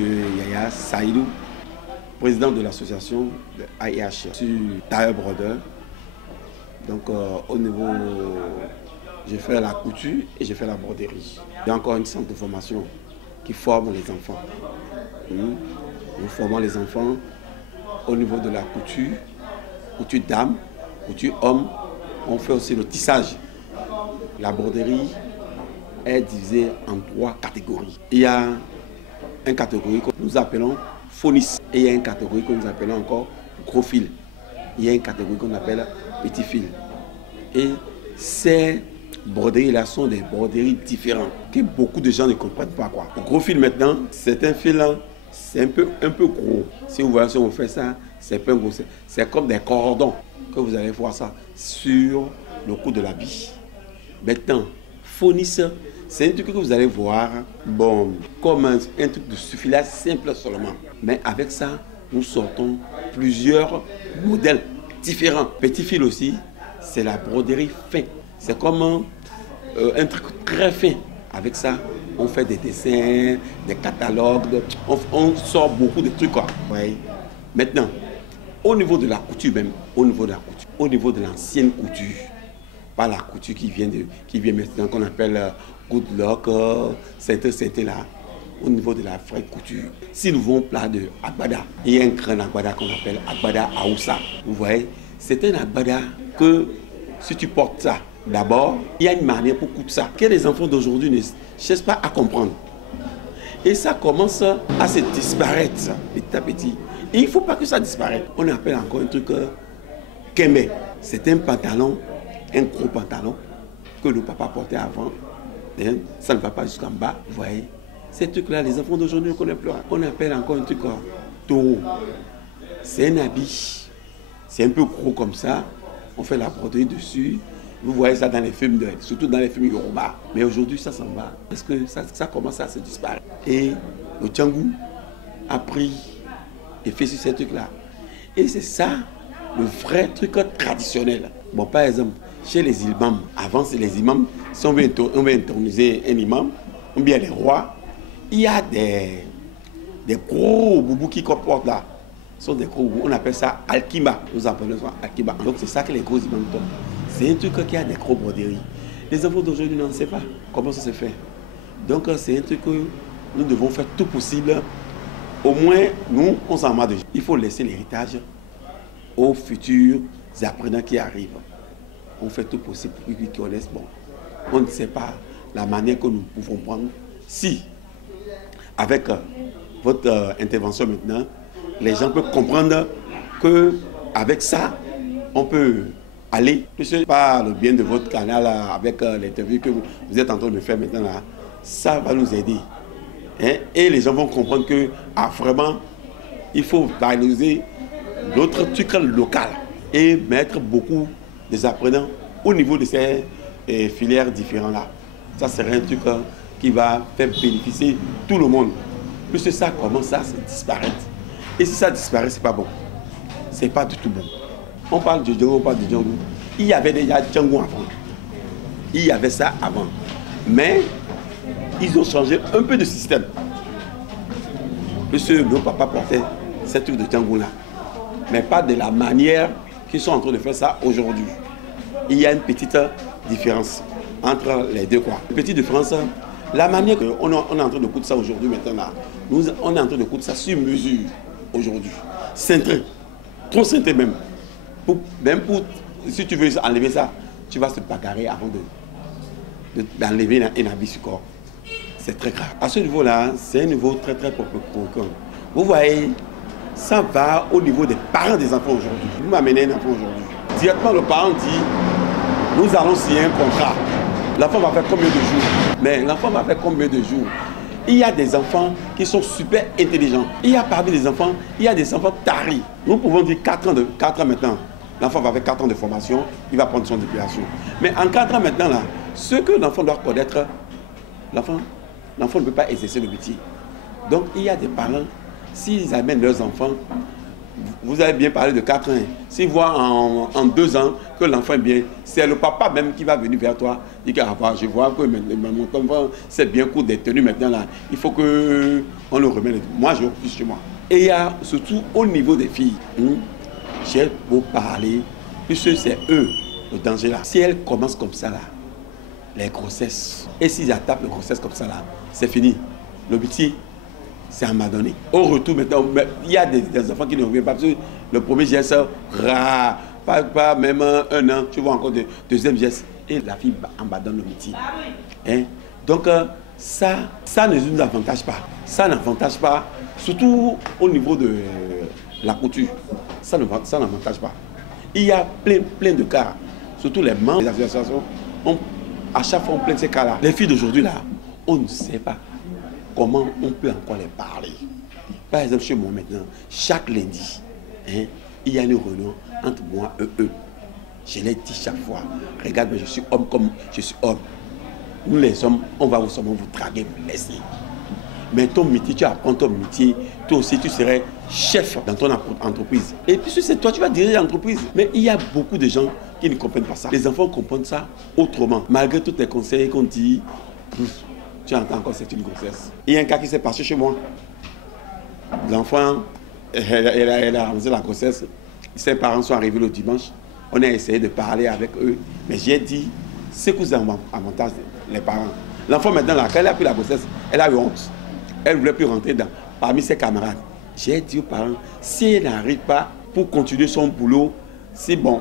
Yaya Saïdou, président de l'association de AIH sur Tailleur Brodeur. Donc au niveau, j'ai fait la couture et j'ai fait la broderie. Il y a encore une centre de formation qui forme les enfants. Nous formons les enfants au niveau de la couture, couture dame, couture homme. On fait aussi le tissage. La broderie est divisée en 3 catégories. Il y a une catégorie que nous appelons phonis et il y a une catégorie que nous appelons encore gros fil. Il y a une catégorie qu'on appelle petit fil. Et ces broderies-là sont des broderies différentes que beaucoup de gens ne comprennent pas. Le gros fil maintenant, c'est un fil, c'est un peu gros. Si vous voyez, si on fait ça, c'est pas gros. C'est comme des cordons que vous allez voir ça sur le cou de l'habit. Maintenant, phonis, c'est un truc que vous allez voir, bon, comme un truc de filage simple seulement. Mais avec ça, nous sortons plusieurs modèles différents. Petit fil aussi, c'est la broderie fin. C'est comme un truc très fin. Avec ça, on fait des dessins, des catalogues, on sort beaucoup de trucs. Ouais. Maintenant, au niveau de la couture même, au niveau de l'ancienne couture, pas la couture qui vient maintenant, qu'on appelle good luck, c'était là, au niveau de la vraie couture. Si nous voulons plat de agbada, il y a un grand agbada qu'on appelle agbada aoussa. Vous voyez, c'est un agbada que si tu portes ça, d'abord, il y a une manière pour couper ça, que les enfants d'aujourd'hui ne cherchent pas à comprendre. Et ça commence à se disparaître petit à petit. Et il ne faut pas que ça disparaisse. On appelle encore un truc kembe. C'est un pantalon, un gros pantalon que le papa portait avant. Et ça ne va pas jusqu'en bas. Vous voyez, ces trucs-là, les enfants d'aujourd'hui ne connaissent plus. On appelle encore un truc taureau. C'est un habit. C'est un peu gros comme ça. On fait la broderie dessus. Vous voyez ça dans les films, surtout dans les films Yoruba. Mais aujourd'hui, ça s'en va. Parce que ça commence à se disparaître. Et le Djangou a pris et fait sur ces trucs-là. Et c'est ça, le vrai truc traditionnel. Bon, par exemple, chez les imams, avant, c'est les imams, si on veut introniser un imam, ou bien les rois, il y a des gros boubous qui comportent là. Ce sont des gros boubous. On appelle ça alkima. Nous appelons ça alkima. Donc c'est ça que les gros imams tombent. C'est un truc qui a des gros broderies. Les enfants d'aujourd'hui n'en savent pas comment ça se fait. Donc c'est un truc que nous devons faire tout possible. Au moins, nous, on s'en marre de. Il faut laisser l'héritage aux futurs apprenants qui arrivent. On fait tout possible pour qu'ils connaissent. Bon, on ne sait pas la manière que nous pouvons prendre. Si, avec votre intervention maintenant, les gens peuvent comprendre qu'avec ça, on peut aller. Puisque par le bien de votre canal, avec l'interview que vous êtes en train de faire maintenant, là, ça va nous aider. Hein? Et les gens vont comprendre que vraiment, il faut valoriser d'autres trucs locaux et mettre beaucoup des apprenants au niveau de ces filières différentes-là. Ça serait un truc qui va faire bénéficier tout le monde. Puisque ça commence à se disparaître. Et si ça disparaît, c'est pas bon. C'est pas du tout bon. On parle de Django, on parle de Django. Il y avait déjà Django avant. Il y avait ça avant. Mais ils ont changé un peu de système. Puisque nos papas portaient ces trucs de Django là. Mais pas de la manière qu'ils sont en train de faire ça aujourd'hui. Il y a une petite différence entre les deux. Une petite différence, la manière qu'on est en train de coudre ça aujourd'hui, maintenant là, on est en train de coudre ça sur mesure aujourd'hui. Cintré, trop cintré même. Si tu veux enlever ça, tu vas se bagarrer avant d'enlever un habit sur le corps. C'est très grave. À ce niveau-là, c'est un niveau très très profond. Vous voyez, ça va au niveau des parents des enfants aujourd'hui. Vous m'amenez un enfant aujourd'hui. Directement, le parent dit, nous allons signer un contrat. L'enfant va faire combien de jours? Mais l'enfant va faire combien de jours? Il y a des enfants qui sont super intelligents. Il y a parmi les enfants, il y a des enfants taris. Nous pouvons dire 4 ans maintenant. L'enfant va faire 4 ans de formation, il va prendre son diplôme. Mais en 4 ans maintenant, là, ce que l'enfant doit connaître, l'enfant ne peut pas exercer le métier. Donc il y a des parents, s'ils amènent leurs enfants vous avez bien parlé de 4 ans. S'il voit en 2 ans que l'enfant est bien, c'est le papa même qui va venir vers toi. Il dit, ah, je vois que mon enfant c'est bien court des tenues maintenant là. Il faut qu'on le remette. Moi, je refuse chez moi. Et il y a surtout au niveau des filles. J'ai beau parler, puisque c'est eux le danger là. Si elles commencent comme ça là, les grossesses, et s'ils attaquent les grossesses comme ça là, c'est fini. Le métier, c'est abandonné. Au retour maintenant, il y a des enfants qui ne reviennent pas parce que le premier geste, rare, pas même 1 an, tu vois encore le deuxième geste, et la fille abandonne le métier. Hein? Donc ça ne nous avantage pas. Ça n'avantage pas, surtout au niveau de la couture. Ça n'avantage pas. Il y a plein de cas, surtout les membres des associations, à chaque fois on plaint ces cas-là. Les filles d'aujourd'hui là, on ne sait pas comment on peut encore les parler. Par exemple, chez moi maintenant, chaque lundi, il y a une réunion entre moi et eux. Je les dis chaque fois, regarde, je suis homme comme je suis homme. Nous les hommes, on va vous draguer, vous laisser. Mais ton métier, tu apprends ton métier, toi aussi tu serais chef dans ton entreprise. Et puis c'est toi, tu vas diriger l'entreprise. Mais il y a beaucoup de gens qui ne comprennent pas ça. Les enfants comprennent ça autrement. Malgré tous les conseils qu'on dit, tu entends encore c'est une grossesse. Il y a un cas qui s'est passé chez moi. L'enfant, elle a annoncé la grossesse. Ses parents sont arrivés le dimanche. On a essayé de parler avec eux. Mais j'ai dit, c'est que vous avez avantage les parents. L'enfant maintenant, là, quand elle a pris la grossesse, elle a eu honte. Elle ne voulait plus rentrer parmi ses camarades. J'ai dit aux parents, si elle n'arrive pas pour continuer son boulot, si bon,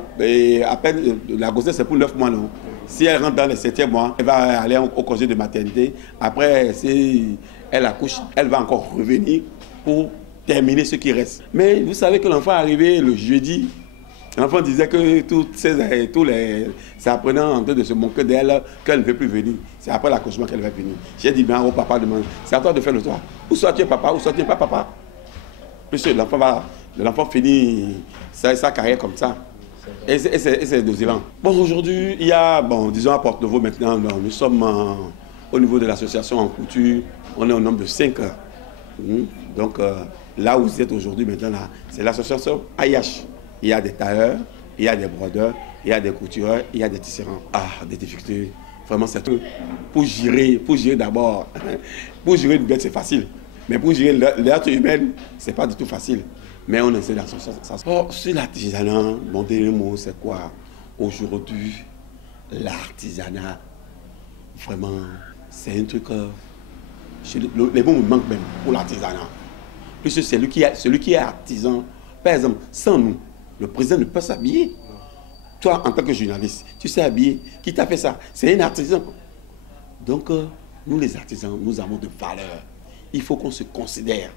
à peine la grossesse c'est pour 9 mois, non. Si elle rentre dans le 7e mois, elle va aller au congé de maternité. Après, si elle accouche, elle va encore revenir pour terminer ce qui reste. Mais vous savez que l'enfant est arrivé le jeudi. L'enfant disait que tous les apprenants en train de se moquer d'elle, qu'elle ne veut plus venir. C'est après l'accouchement qu'elle va venir. J'ai dit bien au papa demande, c'est à toi de faire le toit. Ou soit tu es papa, ou soit tu n'es pas papa. Puisque l'enfant finit sa carrière comme ça. Et c'est désolant. Bon, aujourd'hui, il y a, disons à Port-Nouveau maintenant, nous sommes au niveau de l'association en couture, on est au nombre de 5 heures. Donc là où vous êtes aujourd'hui maintenant, c'est l'association AIH. Il y a des tailleurs, il y a des brodeurs, il y a des couturiers, il y a des tisserands. Des difficultés. Vraiment, c'est tout. Pour gérer d'abord, pour gérer une bête, c'est facile. Mais pour gérer l'être humaine, c'est pas du tout facile. Mais on essaie d'associer ça. Sur l'artisanat, mon dernier mot, c'est quoi? Aujourd'hui, l'artisanat, vraiment, c'est un truc... les mots me manquent même pour l'artisanat. Puisque celui qui est artisan, par exemple, sans nous, le président ne peut pas s'habiller. Toi, en tant que journaliste, tu sais habiller. Qui t'a fait ça? C'est un artisan. Donc, nous les artisans, nous avons de valeurs. Il faut qu'on se considère.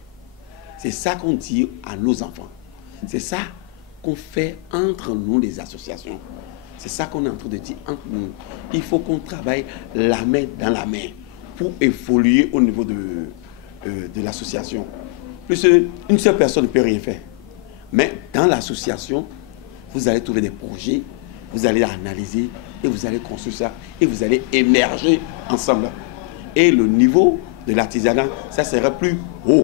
C'est ça qu'on dit à nos enfants. C'est ça qu'on fait entre nous, les associations. C'est ça qu'on est en train de dire entre nous. Il faut qu'on travaille la main dans la main pour évoluer au niveau de l'association. Plus une seule personne ne peut rien faire. Mais dans l'association, vous allez trouver des projets, vous allez analyser et vous allez construire ça et vous allez émerger ensemble. Et le niveau de l'artisanat, ça sera plus haut.